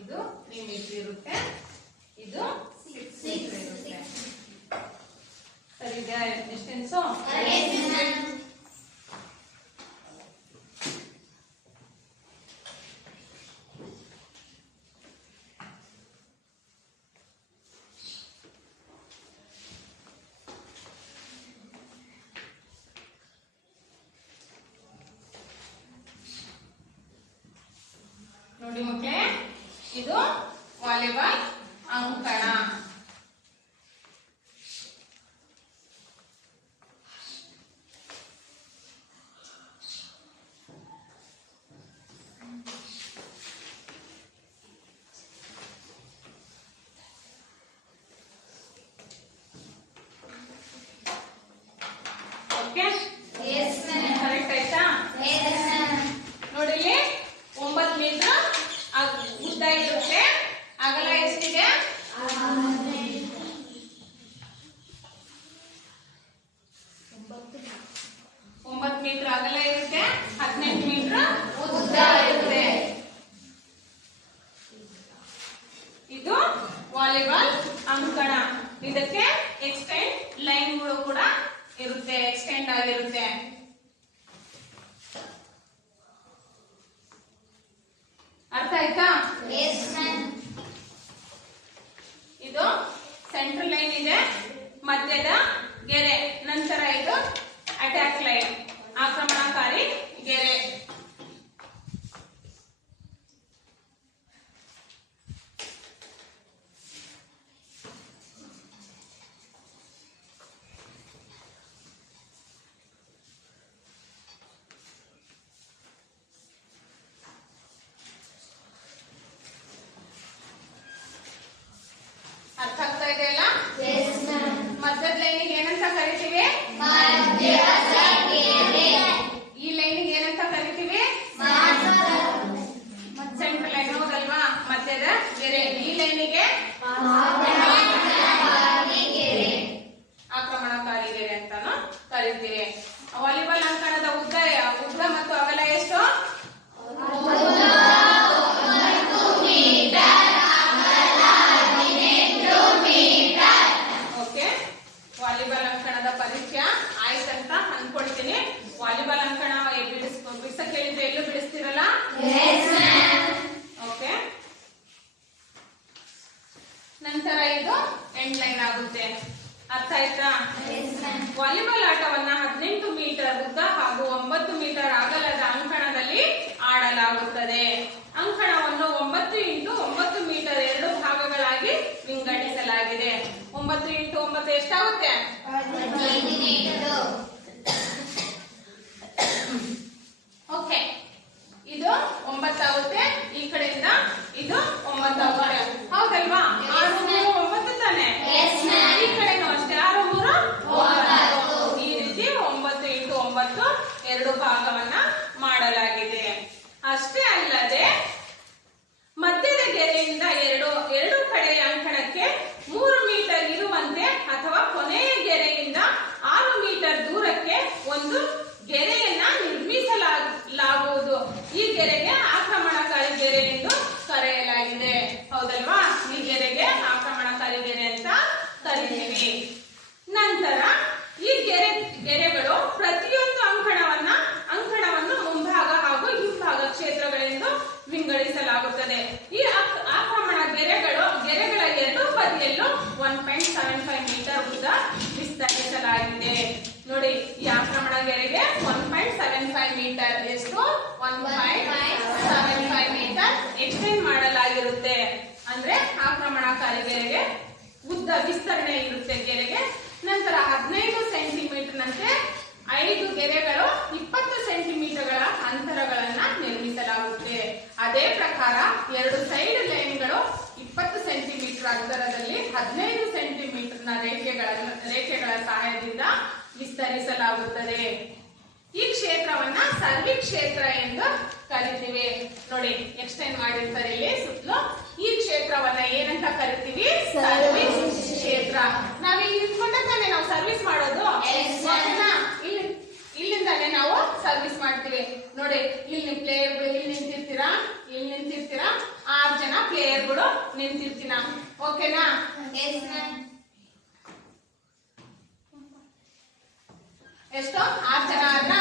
ಇದು 3 ಮೀಟರ್ ಇರುತ್ತೆ, ಇದು 6 ಮೀಟರ್ ಇರುತ್ತೆ. ಸರಿ ಇದೆಯಾ ಡಿಸ್ಟೆನ್ಸು? ನೋಡಿ ಮಕ್ಕಳೇ, ಇದು ವಾಲಿಬಾಲ್ ಅಂಕಣ. ಓಕೆ, ಕರೆಕ್ಟ್ ಆಯ್ತಾ? ನೋಡಿ ಇಲ್ಲಿ 9 ಮೀಟರ್ ಅಗಲ ಎಷ್ಟಿದೆ? 9 ಮೀಟರ್ ಅಗಲ ಇರುತ್ತೆ, 18 ಮೀಟರ್ ಉದ್ದ ಇರುತ್ತೆ. ಇದು ವಾಲಿಬಾಲ್ ಅಂಕಣ. ಇದಕ್ಕೆ ಎಕ್ಸ್ಟೆಂಡ್ ಲೈನ್ಗಳು ಕೂಡ ಇರುತ್ತೆ, ಎಕ್ಸ್ಟೆಂಡ್ ಆಗಿರುತ್ತೆ. ಅರ್ಥ ಆಯ್ತಾ? ಇದು ಸೆಂಟ್ರಲ್ ಲೈನ್ ಇದೆ, ಮಧ್ಯದ ಗೆರೆ, ನಂತರ ಇದು ಅಟ್ಯಾಕ್ ಲೈನ್, ಆಕ್ರಮಣಕಾರಿ ಗೆರೆ. ಅರ್ಥ ಆಗ್ತಾ ಇದೆಯಲ್ಲ? ಮಧ್ಯದ ಲೈನಿಗೆ ಏನಂತ ಕರಿತೀವಿ? ಈ ಲೈನಿಗೆ ಏನಂತ ಕರಿತೀವಿ? ಸೆಂಟ್ರಲ್ ಲೈನ್, ಹೌದಲ್ವಾ? ಮಧ್ಯದ ಗೆರೆ. ಈ ಲೈನಿಗೆ ಆಕ್ರಮಣಕಾರಿ ಗೆರೆ ಅಂತಾನು ಕರಿತೀವಿ. ವಾಲಿಬಾಲ್ ಅಂಕಣದ ಉದ್ದ ಮತ್ತು ಅಗಲ ಎಷ್ಟು? ವಾಲಿಬಾಲ್ ಅಂಕಣದ ಪರಿಚಯ ಆಯ್ತಂತ ಅನ್ಕೊಳ್ತೀನಿ. ವಾಲಿಬಾಲ್ ಅಂಕಣ ಬಿಡಿಸಕ್ಕೆ ಹೇಳಿದ್ರೆ ಎಲ್ಲೂ ಬಿಡಿಸ್ತಿರಲ್ಲ? ಓಕೆ. ನಂತರ ಇದು ಎಂಡ್ ಲೈನ್ ಆಗುತ್ತೆ. ಅರ್ಥ ಆಯ್ತಾ? ವಾಲಿಬಾಲ್ ಆಟವನ್ನ 18 ಮೀಟರ್ ಉದ್ದ ಹಾಗೂ 9 ಮೀಟರ್ ಅಗಲದ ಅಂಕಣದಲ್ಲಿ ಆಡಲಾಗುತ್ತದೆ. ಅಂಕಣವನ್ನು 9 × 9 ಮೀಟರ್ 2 ಭಾಗಗಳಾಗಿ ವಿಂಗಡಿಸಲಾಗಿದೆ. 9 × 9 ಎಷ್ಟಾಗುತ್ತೆ? 15. ಓಕೆ, ಇದು 9 ಆಗುತ್ತೆ. ಈ ಕಡೆಯಿಂದ ಇದು 9 ಆಗುತ್ತೆ, ಹೌದಲ್ವಾ? 6 3 9 ತಾನೆ? ಈ ಕಡೆನೂ ಅಷ್ಟೇ, 6 3 9. ಈ ರೀತಿ 9 × 9 2 ಭಾಗವನ್ನ ಮಾಡಲಾಗಿದೆ. ಅಷ್ಟೇ ಅಲ್ಲದೆ ಮಧ್ಯದ ಗೆರೆಯಿಂದ ಎರಡು ಕಡೆಯ ಅಂಕಣಕ್ಕೆ 3 ಮೀಟರ್ ಇರುವಂತೆ ಅಥವಾ ಕೊನೆಯ ಗೆರೆಯಿಂದ 6 ಮೀಟರ್ ದೂರಕ್ಕೆ ಒಂದು ಗೆರೆಯನ್ನ ನಿರ್ಮಿಸಲಾಗುವುದು. ಈ ಗೆರೆಗೆ ಆಕ್ರಮಣಕಾರಿ ಗೆರೆ ಎಂದು ಕರೆಯಲಾಗಿದೆ, ಹೌದಲ್ವಾ? ಈ ಗೆರೆಗೆ ಆಕ್ರಮಣಕಾರಿ ಗೆರೆ ಅಂತ ಕರಿತೀವಿ. ನಂತರ ಈ ಗೆರೆಗಳು ಪ್ರತಿಯೊಂದು ಅಂಕಣವನ್ನು ಮುಂಭಾಗ ಹಾಗೂ ಹಿಂಭಾಗ ಕ್ಷೇತ್ರಗಳೆಂದು ವಿಂಗಡಿಸಲಾಗುತ್ತದೆ. ಈ ಆಕ್ರಮಣ ಗೆರೆಗಳ ಎರಡೂ ಬದಿಯಲ್ಲೂ 1.75 ಮೀಟರ್ ಉದ್ದ ವಿಸ್ತರಿಸಲಾಗಿದೆ. ನೋಡಿ, ಈ ಆಕ್ರಮಣ ಗೆರೆಗೆ 1.75 ಮೀಟರ್, ಎಷ್ಟು? 1.75 ಮೀಟರ್ ಎಕ್ಸ್ಟೆಂಡ್ ಮಾಡಲಾಗಿರುತ್ತೆ. ಅಂದ್ರೆ ಆಕ್ರಮಣಕಾರಿ ಗೆರೆಗೆ ಉದ್ದ ವಿಸ್ತರಣೆ ಇರುತ್ತೆ ಗೆರೆಗೆ. ನಂತರ 15 ಸೆಂಟಿಮೀಟರ್ ನಂತೆ 5 ಗೆರೆಗಳು 20 ಸೆಂಟಿಮೀಟರ್ಗಳ ಅಂತರಗಳನ್ನ ನಿರ್ಮಿಸಲಾಗುತ್ತೆ. ಅದೇ ಪ್ರಕಾರ 2 ಸೈಡ್ ಲೈನ್ಗಳು 20 ಸೆಂಟಿಮೀಟರ್ ಅಂತರದಲ್ಲಿ 15 ಸೆಂಟಿಮೀಟರ್ನ ರೇಖೆಗಳ ಸಹಾಯದಿಂದ ವಿಸ್ತರಿಸಲಾಗುತ್ತದೆ. ಈ ಕ್ಷೇತ್ರವನ್ನ ಸರ್ವಿಸ್ ಕ್ಷೇತ್ರ ಎಂದು ಕರಿತೀವಿ. ನೋಡಿ, ಎಕ್ಸ್ಟೆಂಡ್ ಮಾಡಿರ್ತಾರೆ ಇಲ್ಲಿ ಸುತ್ತಲೂ. ಈ ಕ್ಷೇತ್ರವನ್ನ ಏನಂತ ಕರಿತೀವಿ? ಸರ್ವಿಸ್ ಕ್ಷೇತ್ರ. ನಾವ್ ಇಲ್ಲಿ ನಿಂತ್ಕೊಂಡ ತಾನೆ ನಾವು ಸರ್ವಿಸ್ ಮಾಡೋದು, ಇಲ್ಲಿಂದಾನೆ ನಾವು ಸರ್ವಿಸ್ ಮಾಡ್ತೀವಿ. ನೋಡಿ, ಇಲ್ಲಿ ಪ್ಲೇಯರ್ಗಳು ಇಲ್ಲಿ ನಿಂತಿರ್ತೀರಾ, 6 ಜನ ಪ್ಲೇಯರ್ಗಳು ನಿಂತಿರ್ತೀನ. ಓಕೆನಾ? ಎಷ್ಟು? 6 ಜನ ಆದ್ರಾ?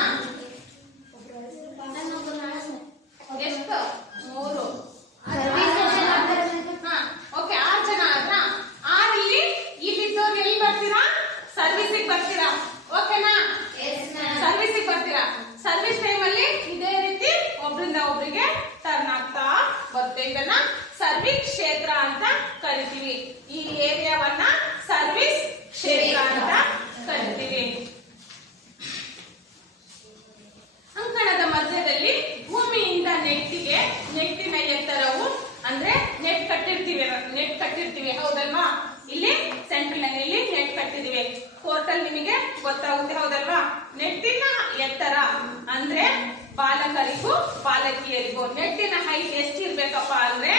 ಎಷ್ಟು? 3. ಓಕೆ, 6 ಜನ ಆದ್ರಾ? 6 ಇಲ್ಲಿದ್ದವ್ರು ಎಲ್ಲಿ ಬರ್ತೀರಾ? ಸರ್ವಿಸಿಗೆ ಬರ್ತೀರಾ. ಓಕೆನಾ? ಸರ್ವಿಸಿಗೆ ಬರ್ತೀರಾ. ಸರ್ವಿಸ್ ಟೈಮ್ ಅಲ್ಲಿ ಇದೇ ರೀತಿ ಒಬ್ರಿಂದ ಒಬ್ರಿಗೆ ಟರ್ನ್ ಆಗ್ತಾ ಬರುತ್ತೆ. ಇದನ್ನ ಸರ್ವಿಸ್ ಕ್ಷೇತ್ರ ಅಂತ ಕರಿತೀವಿ. ಈ ಏರಿಯಾವನ್ನ ಸರ್ವಿಸ್ ಕ್ಷೇತ್ರ ಅಂತ ಕರಿತೀವಿ. ಅಂಕಣದ ಮಧ್ಯದಲ್ಲಿ ಭೂಮಿಯಿಂದ ನೆಟ್ಟಿನ ಎತ್ತರವು, ಅಂದ್ರೆ ನೆಟ್ ಕಟ್ಟಿರ್ತೀವಿ, ಹೌದಲ್ವಾ? ಇಲ್ಲಿ ಸೆಂಟ್ರಲ್ ಲೈನ್ ನೆಟ್ ಕಟ್ಟಿದೀವಿ. ಕೋರ್ಟಲ್ಲಿ ನಿಮಗೆ ಗೊತ್ತಾಗುತ್ತೆ, ಹೌದಲ್ವಾ? ನೆಟ್ಟಿನ ಎತ್ತರ ಅಂದ್ರೆ ಬಾಲಕರಿಗೂ ಬಾಲಕಿಯರಿಗೂ ನೆಟ್ಟಿನ ಹೈಟ್ ಎಷ್ಟಿರ್ಬೇಕಪ್ಪ ಅಂದ್ರೆ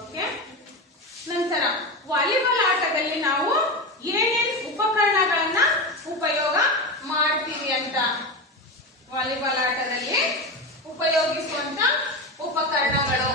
ಓಕೆ. ನಂತರ ವಾಲಿಬಾಲ್ ಆಟದಲ್ಲಿ ನಾವು ಏನೇನು ಉಪಕರಣಗಳನ್ನ ಉಪಯೋಗ ಮಾಡ್ತೀವಿ ಅಂತ. ವಾಲಿಬಾಲ್ ಆಟದಲ್ಲಿ ಉಪಯೋಗಿಸುವಂತ ಉಪಕರಣಗಳು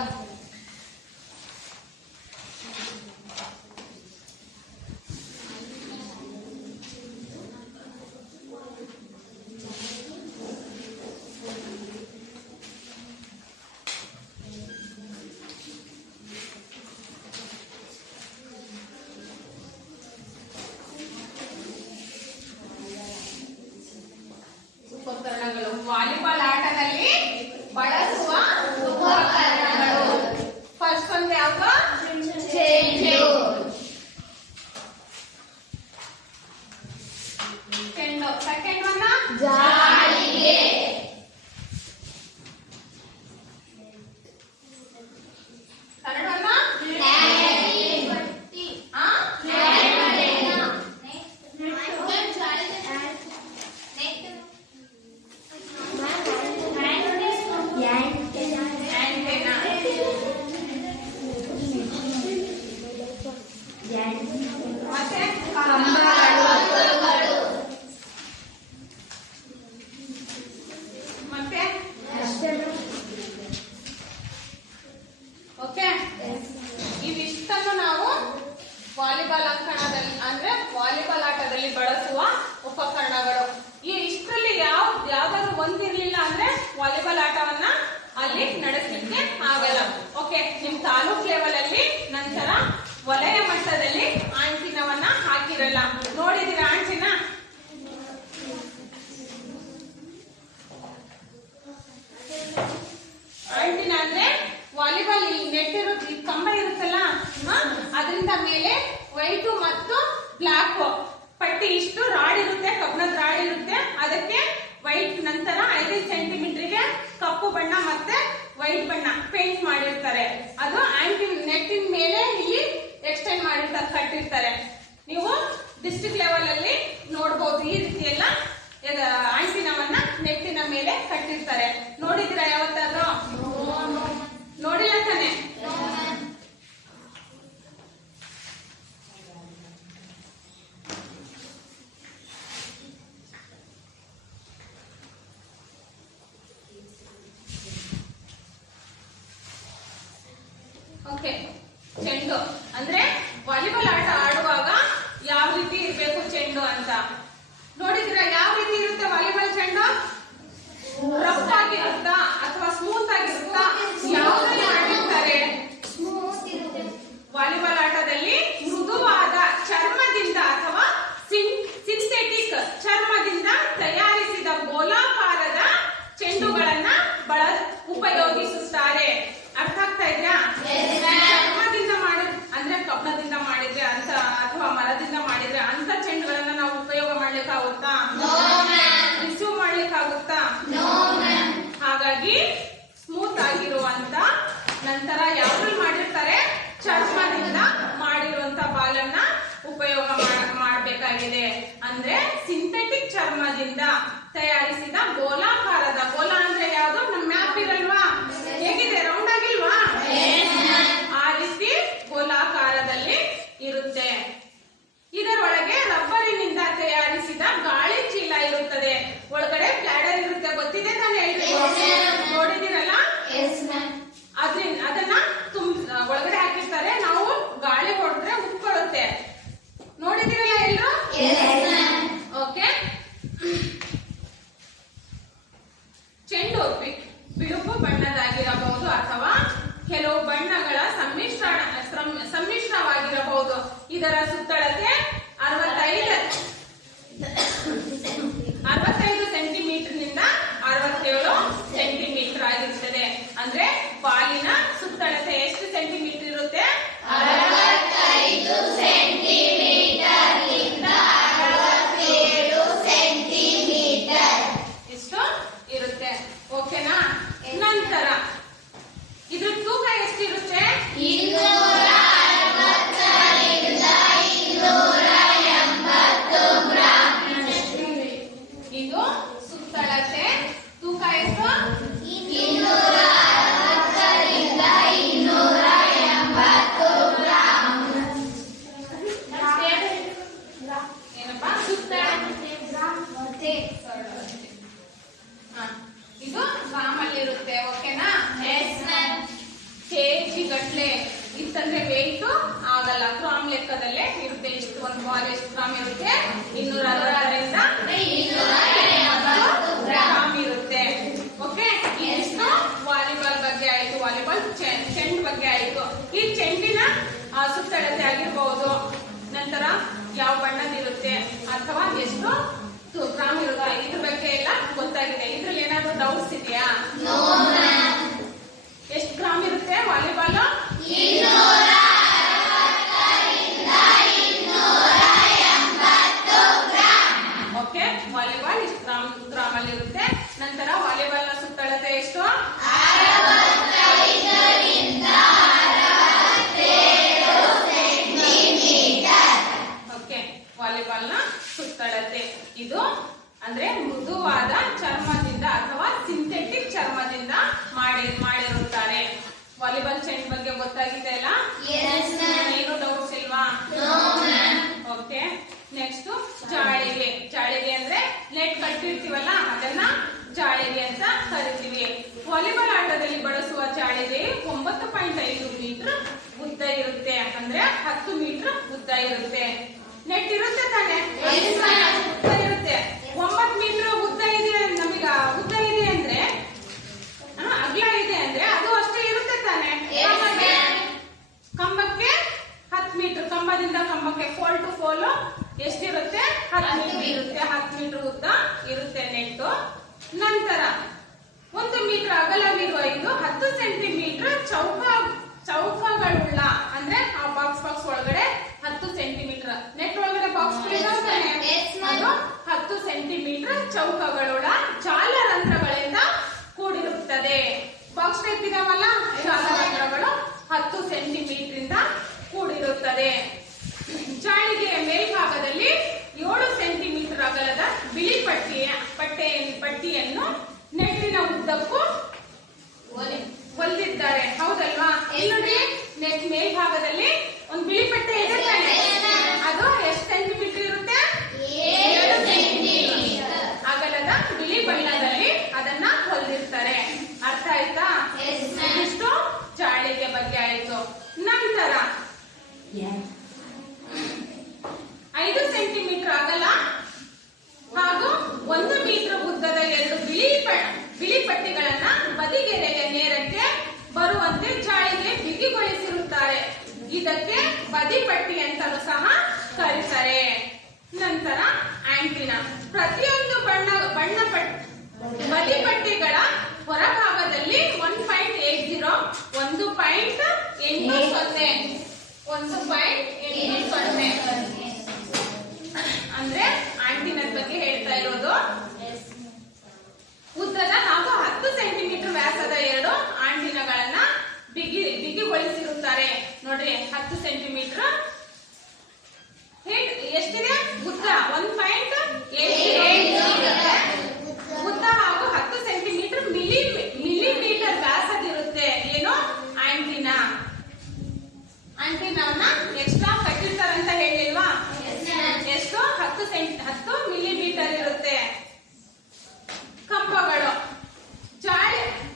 ವಾಲಿಬಾಲ್ ಆಟದಲ್ಲಿ ಬಳಸುವ ಉಪಕರಣಗಳು. ಫಸ್ಟ್ ಒಂದು ಯಾವುದು? ಚೆಂಡು. ಸೆಕೆಂಡ್ ಒನ್ ಜಾಲಿಗೆ. Third one okay. ಇವಿಷ್ಟನ್ನು ನಾವು ವಾಲಿಬಾಲ್ ಅಂಕಣದಲ್ಲಿ ಅಂದ್ರೆ ವಾಲಿಬಾಲ್ ಆಟದಲ್ಲಿ ಬಳಸುವ ಉಪಕರಣಗಳು. ಈ ಇಷ್ಟರಲ್ಲಿ ಯಾವ್ದಾದ್ರು ಒಂದಿರ್ಲಿಲ್ಲ ಅಂದ್ರೆ ವಾಲಿಬಾಲ್ ಆಟವನ್ನ ಅಲ್ಲಿ ನಡೆಸಲಿಕ್ಕೆ ಆಗಲ್ಲ. ಓಕೆ. ನಿಮ್ ತಾಲೂಕ್ ಲೆವೆಲ್ ಅಲ್ಲಿ ನಂತರ ವಲಯ ಮಟ್ಟದಲ್ಲಿ ಆಂಟಿನವನ್ನ ಹಾಕಿರಲ್ಲ. ನೋಡಿದೀರಾ ಆಂಟಿನ? ಆಂಟಿನ ಅಂದ್ರೆ ವಾಲಿಬಾಲ್ ನೆಟ್ ಇರುತ್ತೆ, ಕಂಬ ಇರುತ್ತಲ್ಲ, ಅದರಿಂದ ಮೇಲೆ ವೈಟ್ ಮತ್ತು ಬ್ಲಾಕ್ ಪಟ್ಟಿ ಇಷ್ಟು ರಾಡ್ ಇರುತ್ತೆ, ಕಬ್ಬಿಣದ ರಾಡ್ ಇರುತ್ತೆ. ಅದಕ್ಕೆ ವೈಟ್ ನಂತರ 5 ಸೆಂಟಿಮೀಟರ್ಗೆ ಕಪ್ಪು ಬಣ್ಣ ಮತ್ತೆ ವೈಟ್ ಬಣ್ಣ ಪೇಂಟ್ ಮಾಡಿರ್ತಾರೆ. ಅದು ಆಂಟಿ ನೆಟ್ಟಿನ ಮೇಲೆ ಇಲ್ಲಿ ಎಕ್ಸ್ಟೆಂಡ್ ಮಾಡಿರ್ತಾರೆ, ಕಟ್ಟಿರ್ತಾರೆ. ನೀವು ಡಿಸ್ಟ್ರಿಕ್ಟ್ ಲೆವೆಲ್ ಅಲ್ಲಿ ನೋಡಬಹುದು. ಈ ರೀತಿ ಎಲ್ಲ ಆಂಟಿನವನ್ನ ನೆಟ್ಟಿನ ಮೇಲೆ ಕಟ್ಟಿರ್ತಾರೆ. ನೋಡಿದಿರಾ ಯಾವತ್ತಾದ್ರೂ? ನೋಡಿಲ್ಲ ತಾನೆ? ಓಕೆ. ಚೆಂಡು ಅಂದ್ರೆ ವಾಲಿಬಾಲ್ ಆಟ ಆಡುವಾಗ ಯಾವ ರೀತಿ ಇರ್ಬೇಕು ಚೆಂಡು ಅಂತ ನೋಡಿದಿರಾ? ಯಾವ ರೀತಿ ಇರುತ್ತೆ ವಾಲಿಬಾಲ್ ಚೆಂಡು? ರಫ್ ಆಗಿರುತ್ತಾ ಅಥವಾ ಸ್ಮೂತ್ ಆಗಿರುತ್ತಾ? ಯಾವುದರಲ್ಲಿ ಆಡಿರ್ತಾರೆ? ವಾಲಿಬಾಲ್ ಆಟದಲ್ಲಿ ಮೃದುವಾದ ಚರ್ಮದಿಂದ ಅಥವಾ ಸಿಂಥೆಟಿಕ್ ಚರ್ಮದಿಂದ ತಯಾರಿಸಿದ ಗೋಲಾಕಾರದ ಚೆಂಡುಗಳನ್ನ ಉಪಯೋಗಿಸುತ್ತಾರೆ. ಅರ್ಥ ಆಗ್ತಾ ಇದ್ಯಾ? ಚರ್ಮದಿಂದ ಅಂದ್ರೆ ಕಬ್ಬಿಣದಿಂದ ಮಾಡಿದ್ರೆ ಅಂತ ಅಥವಾ ಮರದಿಂದ ಮಾಡಿದ್ರೆ ಅಂತ ಚೆಂಡುಗಳನ್ನ ನಾವು ಉಪಯೋಗ ಮಾಡ್ಲಿಕ್ಕಾಗುತ್ತಾ? ರಿಸೀವ್ ಮಾಡ್ಲಿಕ್ಕಾಗುತ್ತಾ? ಹಾಗಾಗಿ ಸ್ಮೂತ್ ಆಗಿರುವಂತ ನಂತರ ಯಾವ್ದ್ರಲ್ಲಿ ಮಾಡಿರ್ತಾರೆ? ಚರ್ಮದಿಂದ ಮಾಡಿರುವಂತ ಬಾಲನ್ನ ಉಪಯೋಗ ಮಾಡಬೇಕಾಗಿದೆ. ಅಂದ್ರೆ ಸಿಂಥೆಟಿಕ್ ಚರ್ಮದಿಂದ ತಯಾರಿಸಿದ ಗೋಲಾಕಾರದ, ಗೋಲ ಅಂದ್ರೆ ಯಾವ್ದು? ನಮ್ಮ ಮ್ಯಾಪ್ ಇರಲ್ವಾ? ಹೇಗಿದೆ? ರೌಂಡ್ ಆಗಿಲ್ವಾ? ಆ ರೀತಿ ಗೋಲಾಕಾರದಲ್ಲಿ ಇರುತ್ತೆ. ಇದರೊಳಗೆ ರಬ್ಬರಿನಿಂದ ತಯಾರಿಸಿದ ಗಾಳಿ ಚೀಲ ಇರುತ್ತದೆ. ಒಳಗಡೆ ಪ್ಲಾಡರ್ ಇರುತ್ತೆ. ಗೊತ್ತಿದೆ ತಾನೇ ಎಲ್ರಿಗೂ? ನೋಡಿದಿರಲ್ಲ? ಅದನ್ನ ಒಳಗಡೆ ಹಾಕಿರ್ತಾರೆ. ನಾವು ಗಾಳಿ ಹೊಡೆದ್ರೆ ಉಟ್ಕೊಳ್ಳುತ್ತೆ. ನೋಡಿದಿರಲ್ಲ ಎಲ್ರು? ಓಕೆ. ಚೆಂಡು ಇತ್ತಂದ್ರೆ ವೆಯ್ಟ್ ಆಗಲ್ಲ, ಗ್ರಾಮ್ ಲೆಕ್ಕದಲ್ಲೇ ಇರುತ್ತೆ. ಇಷ್ಟು ಒಂದು ಬಾಲ್ ಎಷ್ಟು ಗ್ರಾಮ್ ಇರುತ್ತೆ? 260ರಿಂದ 280 ಗ್ರಾಮ್ ಇರುತ್ತೆ. ಓಕೆ, ಇಷ್ಟು ವಾಲಿಬಾಲ್ ಬಗ್ಗೆ ಆಯ್ತು, ವಾಲಿಬಾಲ್ ಚೆಂಡು ಬಗ್ಗೆ ಆಯ್ತು. ಈ ಚೆಂಡಿನ ಸುತ್ತಳತೆ ಆಗಿರ್ಬಹುದು, ನಂತರ ಯಾವ ಬಣ್ಣದಿರುತ್ತೆ ಅಥವಾ ಎಷ್ಟು ಗ್ರಾಮ್ ಇರುತ್ತೆ, ಇದ್ರ ಬಗ್ಗೆ ಎಲ್ಲ ಗೊತ್ತಾಗಿದೆ. ಇದ್ರಲ್ಲಿ ಏನಾದ್ರು ಡೌಟ್ಸ್ ಇದೆಯಾ? ಎಷ್ಟು ಗ್ರಾಮ್ ಇರುತ್ತೆ ವಾಲಿಬಾಲ್? ಓಕೆ, ವಾಲಿಬಾಲ್ ಇಷ್ಟು ಗ್ರಾಮ್ ಅಲ್ಲಿ ಇರುತ್ತೆ. ನಂತರ ವಾಲಿಬಾಲ್ ನ ಸುತ್ತಳತೆ ಎಷ್ಟು? ಓಕೆ, ವಾಲಿಬಾಲ್ ನ ಸುತ್ತಳತೆ ಇದು ಅಂದ್ರೆ ಮೃದುವಾದ ಚರ್ಮದಿಂದ ಅಥವಾ ಸಿಂಥೆಟಿಕ್ ಚರ್ಮದಿಂದ ಮಾಡಿರುತ್ತಾರೆ. ವಾಲಿಬಾಲ್ ಚೆಂಡ್ ಬಗ್ಗೆ ಗೊತ್ತಾಗಿದೆ ಅಲ್ಲ? ಏನು ಡೌಟ್ಸ್ ಇಲ್ವಾ? ಓಕೆ, ನೆಕ್ಸ್ಟ್ ಜಾಳಿಗೆ ಅಂದ್ರೆ ನೆಟ್ ಕಟ್ಟಿರ್ತೀವಲ್ಲ ಅದನ್ನ ಜಾಳಿಗೆ ಅಂತ ಕರಿತೀವಿ. ವಾಲಿಬಾಲ್ ಆಟದಲ್ಲಿ ಬಳಸುವ ಜಾಳಿಗೆ 9.5 ಮೀಟರ್ ಉದ್ದ ಇರುತ್ತೆ, ಅಂದ್ರೆ 10 ಮೀಟರ್ ಉದ್ದ ಇರುತ್ತೆ. ನೆಟ್ ಇರುತ್ತೆ ತಾನೆ? ಉದ್ದ ಇರುತ್ತೆ. 9 ಮೀಟರ್ ಉದ್ದ ಇದೆ, ನಮಗ ಉದ್ದ ಇದೆ ಅಂದ್ರೆ ಅಗಲ ಇದೆ ಅಂದ್ರೆ ಅದು ಅಷ್ಟೇ ಇರುತ್ತೆ ತಾನೆ? ಕಂಬಕ್ಕೆ 10 ಮೀಟರ್, ಕಂಬದಿಂದ ಕಂಬಕ್ಕೆ ಫೋಲ್ ಟು ಫೋಲ್ ಎಷ್ಟಿರುತ್ತೆ? 10 ಮೀಟರ್ ಇರುತ್ತೆ. 10 ಮೀಟರ್ ಉದ್ದ ಇರುತ್ತೆ ನೆಟ್ಟು. ನಂತರ 1 ಮೀಟರ್ ಅಗಲವಿರುವ ಇದು 10 ಸೆಂಟಿಮೀಟರ್ ಚೌಕಗಳುಳ್ಳ, ಅಂದ್ರೆ ಆ ಬಾಕ್ಸ್ ಒಳಗಡೆ 10 ಸೆಂಟಿಮೀಟರ್ ನೆಟ್ ಒಳಗಡೆ ಬಾಕ್ಸ್ ಅದು 10 ಸೆಂಟಿಮೀಟರ್ ಚೌಕಗಳುಳ್ಳ ಜಾಲರಂಧ್ರಗಳಿಂದ ಕೂಡಿರುತ್ತದೆ. ಬಾಕ್ಸ್ ಟೈಪ್ ಇದಾವಲ್ಲ, ಜಾಲರಂಧ್ರಗಳು 10 ಸೆಂಟಿಮೀಟರ್ ಇಂದ ಕೂಡಿರುತ್ತದೆ. ಜಾಳಿಗೆಯ ಮೇಲ್ಭಾಗದಲ್ಲಿ 7 ಸೆಂಟಿಮೀಟರ್ ಅಗಲದ ಬಿಳಿ ಪಟ್ಟಿಯನ್ನು ನೆಟ್ಟಿನ ಉದ್ದಕ್ಕೂ ಹೊಲಿದಿದ್ದಾರೆ. ಹೌದಲ್ವಾ? ನೋಡಿ, ನೆಟ್ ಮೇಲ್ಭಾಗದಲ್ಲಿ ಒಂದು ಬಿಳಿ ಪಟ್ಟೆ ಇದೆ ತಾನೆ? ಅದು ಎಷ್ಟು ಸೆಂಟಿಮೀಟರ್ ಇರುತ್ತೆ? 7 ಸೆಂಟಿಮೀಟರ್ ಅಗಲದ ಬಿಳಿ ಬಣ್ಣದಲ್ಲಿ ಅದನ್ನ ಹೊಲಿದಿರ್ತಾರೆ. ಅರ್ಥ ಆಯ್ತಾ? ಇಷ್ಟು ಜಾಳಿಗೆ ಬಗ್ಗೆ ಆಯ್ತು. ನಂತರ 5 ಸೆಂಟಿಮೀಟರ್ ಅಗಲ ಹಾಗೂ 1 ಮೀಟರ್ ಉದ್ದದ 2 ಬಿಳಿ ಪಟ್ಟಿಗಳನ್ನ ಬದಿಗೆರೆಯ ನೇರಕ್ಕೆ ಬರುವಂತೆ ಜಾಳಿಗೆ ಬಿಗಿಗೊಳಿಸಿರುತ್ತಾರೆ. ಇದಕ್ಕೆ ಬದಿಪಟ್ಟಿ ಅಂತಲೂ ಸಹ ಕರೀತಾರೆ. ನಂತರ ಆಂಟಿನಾ. ಪ್ರತಿಯೊಂದು ಬದಿಪಟ್ಟಿಗಳ ಹೊರಭಾಗದಲ್ಲಿ 1.80 ಅಂದ್ರೆ ಆಂಟಿನದ ಬಗ್ಗೆ ಹೇಳ್ತಾ ಇರೋದು. ಉದ್ದದ ಹಾಗೂ 10 ಸೆಂಟಿಮೀಟರ್ ವ್ಯಾಸದ 2 ಆಂಟಿನಗಳನ್ನ ಬಿಗಿಗೊಳಿಸಿರುತ್ತಾರೆ. ನೋಡ್ರಿ, 10 ಸೆಂಟಿಮೀಟರ್ ಎಷ್ಟಿದೆ ಉದ್ದ? 1.80 ಉದ್ದ ಹಾಗೂ 10 ಸೆಂಟಿಮೀಟರ್ ಮಿಲಿಮೀಟರ್ ವ್ಯಾಸದಿರುತ್ತೆ. ಏನು? ಆಂಟಿನಾವನ್ನ ಎಕ್ಸ್ಟ್ರಾ ಕಟ್ಟಿರ್ತಾರಂತ ಹೇಳಿಲ್ವಾ? ಎಷ್ಟು? 10 ಮಿಲಿಮೀಟರ್ ಇರುತ್ತೆ. ಕಂಬಗಳು.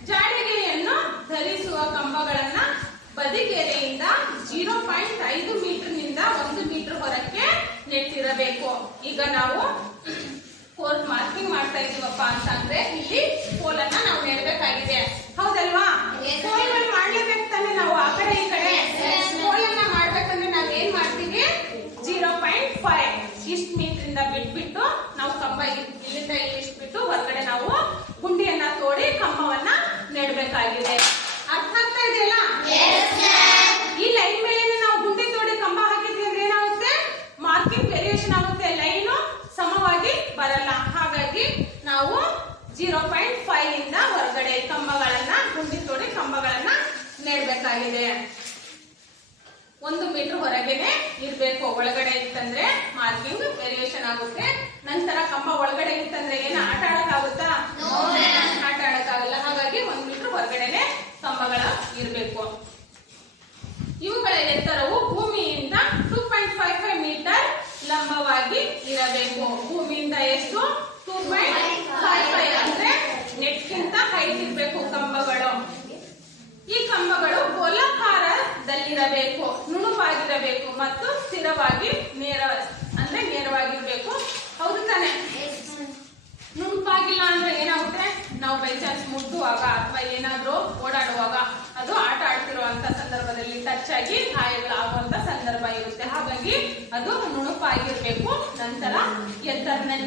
ಜಾಳಿಗೆಯನ್ನು ಧರಿಸುವ ಕಂಬಗಳನ್ನ ಬದಿಗೆರೆಯಿಂದ 0.5 ಮೀಟರ್ ನಿಂದ 1 ಮೀಟರ್ ಹೊರಕ್ಕೆ ನೆಟ್ಟಿರಬೇಕು. ಈಗ ನಾವು ಕೋರ್ಟ್ ಮಾರ್ಕಿಂಗ್ ಮಾಡ್ತಾ ಇದೀವಪ್ಪ ಅಂತಂದ್ರೆ ಇಲ್ಲಿ ಕೋಲನ್ನ ನಾವು ನೆಡಬೇಕಾಗಿದೆ. ಹೌದಲ್ವಾ? ಕೋಲ್ಗಳು ಮಾಡ್ಲೇಬೇಕು ತಾನೆ ನಾವು ಆ ಕಡೆ ಈ ಕಡೆ. ಕೋಲನ್ನ ಮಾಡ್ಬೇಕಂದ್ರೆ ನಾವ್ ಏನ್ ಮಾಡ್ತೀವಿ? 0.5 ಇಷ್ಟು ಮೀಟರ್ ಇಂದ ಬಿಟ್ಬಿಟ್ಟು ನಾವು ಕಂಬ ಇಲ್ಲಿಂದ ಇಷ್ಟು ಬಿಟ್ಟು ಹೊರಗಡೆ ನಾವು ಗುಂಡಿಯನ್ನ ತೋಡಿ ಕಂಬವನ್ನ ನೆಡಬೇಕಾಗಿದೆ. ಅರ್ಥ ಆಗ್ತಾ ಇದೆಯಲ್ಲ? ಈ ಲೈನ್ ಮೇಲೆ ನಾವು ಗುಂಡಿ ತೋಡಿ ಕಂಬ ಹಾಕಿದ್ವಿ ಅಂದ್ರೆ ಏನಾಗುತ್ತೆ? ಮಾರ್ಕಿಂಗ್ ವೇರಿಯೇಷನ್ ಆಗುತ್ತೆ, ಲೈನು ಸಮವಾಗಿ ಬರಲ್ಲ. ಹಾಗಾಗಿ ನಾವು 0.5 ಇಂದ ಹೊರಗಡೆ ಕಂಬಗಳನ್ನ ಗುಂಡಿ ತೋಡಿ ಕಂಬಗಳನ್ನ ನೆಡಬೇಕಾಗಿದೆ. 1 ಮೀಟರ್ ಹೊರಗೇನೆ ಇರ್ಬೇಕು. ಒಳಗಡೆ ಇತ್ತಂದ್ರೆ ಮಾರ್ಕಿಂಗ್ ವೇರಿಯೇಷನ್ ಆಗುತ್ತೆ. ನಂತರ ಕಂಬ ಒಳಗಡೆ ಇತ್ತಂದ್ರೆ ಏನು ಆಟ ಆಡಕ್ಕಾಗುತ್ತಾ? ಆಟ ಆಡಕ್ಕಾಗಲ್ಲ. ಹಾಗಾಗಿ 1 ಮೀಟರ್ ಹೊರಗಡೆನೆ ಕಂಬಗಳ ಇರಬೇಕು. ಇವುಗಳ ಎತ್ತರವು ಭೂಮಿಯಿಂದ 2.55 ಮೀಟರ್ ಲಂಬವಾಗಿ ಇರಬೇಕು. ಭೂಮಿಯಿಂದ ಎಷ್ಟು? 2.55 ಅಂದ್ರೆ ನೆಟ್ಗಿಂತ ಹೈಟ್ ಇರಬೇಕು ಕಂಬಗಳು. ಈ ಕಂಬಗಳು ಗೋಲಾಕಾರ ಇರಬೇಕು, ನುಣುಪಾಗಿರಬೇಕು ಮತ್ತು ಸ್ಥಿರವಾಗಿ ನೇರವಾಗಿರ್ಬೇಕು. ಹೌದು ತಾನೆ? ನುಣುಪಾಗಿಲ್ಲ ಅಂದ್ರೆ ಏನಾಗುತ್ತೆ, ನಾವು ಬೈ ಚಾನ್ಸ್ ಮುಟ್ಟುವಾಗ ಅಥವಾ ಏನಾದ್ರೂ ಓಡಾಡುವಾಗ ಅದು ಆಟ ಆಡ್ತಿರುವಂತ ಸಂದರ್ಭದಲ್ಲಿ ಟಚ್ ಆಗಿ ಗಾಯಗಳಾಗುವಂತ ಸಂದರ್ಭ ಇರುತ್ತೆ. ಹಾಗಾಗಿ ಅದು ನುಣುಪಾಗಿರ್ಬೇಕು. ನಂತರ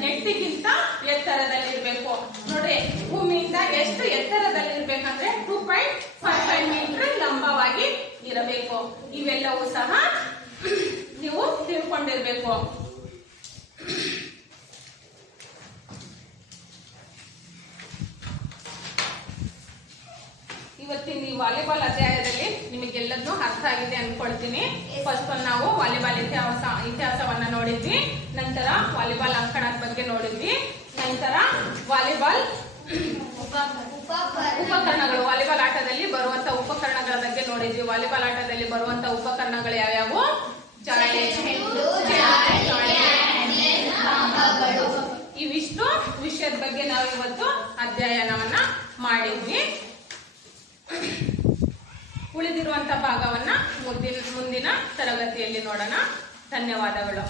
ನೆಟ್ಟಿಗಿಂತ ಎತ್ತರದಲ್ಲಿರ್ಬೇಕು. ನೋಡಿ, ಭೂಮಿಯಿಂದ ಎಷ್ಟು ಎತ್ತರದಲ್ಲಿರ್ಬೇಕಂದ್ರೆ 2.55 ಮೀಟರ್ ಲಂಬವಾಗಿ ಇರಬೇಕು. ಇವೆಲ್ಲವೂ ಸಹ ನೀವು ತಿಳ್ಕೊಂಡಿರ್ಬೇಕು. ಇವತ್ತಿನ ಈ ವಾಲಿಬಾಲ್ ಅಧ್ಯಾಯದಲ್ಲಿ ನಿಮಗೆಲ್ಲದನ್ನು ಅರ್ಥ ಆಗಿದೆ ಅನ್ಕೊಳ್ತೀನಿ. ಫಸ್ಟ್ ನಾವು ವಾಲಿಬಾಲ್ ಇತಿಹಾಸವನ್ನ ನೋಡಿದ್ವಿ, ನಂತರ ವಾಲಿಬಾಲ್ ಅಂಕಣದ ಬಗ್ಗೆ ನೋಡಿದ್ವಿ, ನಂತರ ವಾಲಿಬಾಲ್ ಉಪಕರಣಗಳು, ವಾಲಿಬಾಲ್ ಆಟದಲ್ಲಿ ಬರುವಂತ ಉಪಕರಣಗಳ ಬಗ್ಗೆ ನೋಡಿದ್ವಿ. ವಾಲಿಬಾಲ್ ಆಟದಲ್ಲಿ ಬರುವಂತ ಉಪಕರಣಗಳು ಯಾವ್ಯಾವು? ಇವಿಷ್ಟು ವಿಷಯದ ಬಗ್ಗೆ ನಾವು ಇವತ್ತು ಅಧ್ಯಯನವನ್ನ ಮಾಡಿದ್ವಿ. ಉಳಿದಿರುವಂತ ಭಾಗವನ್ನ ಮುಂದಿನ ತರಗತಿಯಲ್ಲಿ ನೋಡೋಣ. ಧನ್ಯವಾದಗಳು.